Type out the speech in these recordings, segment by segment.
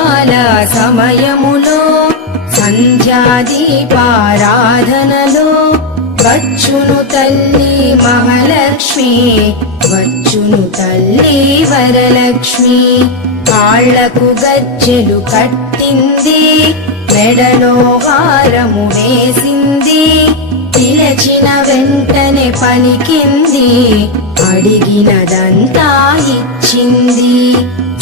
కాల సమయములో సంధ్యాదీపారాధనలో వచ్చును తల్లి మహాలక్ష్మి వచ్చును తల్లి వరలక్ష్మి కాళ్లకు గజ్జెలు కట్టింది మెడలో వారము వేసింది పిలచిన వెంటనే పలికింది అడిగినదంతా ఇచ్చింది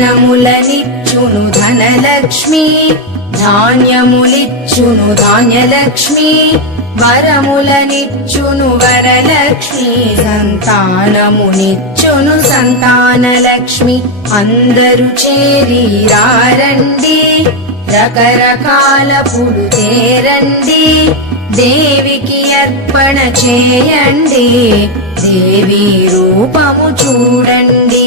ధనములనిచ్చును ధనలక్ష్మి ధాన్యములిచ్చును ధాన్యలక్ష్మి వరములనిచ్చును వరలక్ష్మి సంతానమునిచ్చును సంతానలక్ష్మి అందరు చేరి రారండి రకరకాల పుడు తేరండి దేవికి అర్పణ చేయండి దేవి రూపము చూడండి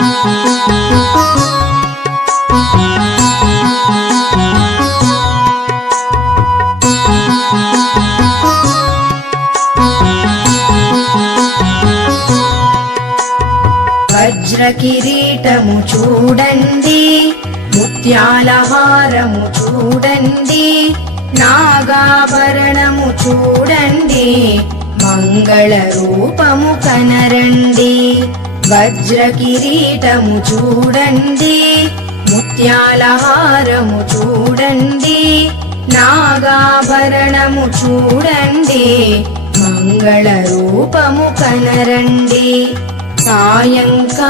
వజ్ర కిరీటము చూడండి ముత్యాల హారము చూడండి నాగాభరణము చూడండి మంగళ రూపము కనరండి వజ్ర కిరీటము చూడండి ముత్యాల హారము చూడండి నాగాభరణము చూడండి మంగళ రూపము కనరండి సాయంకా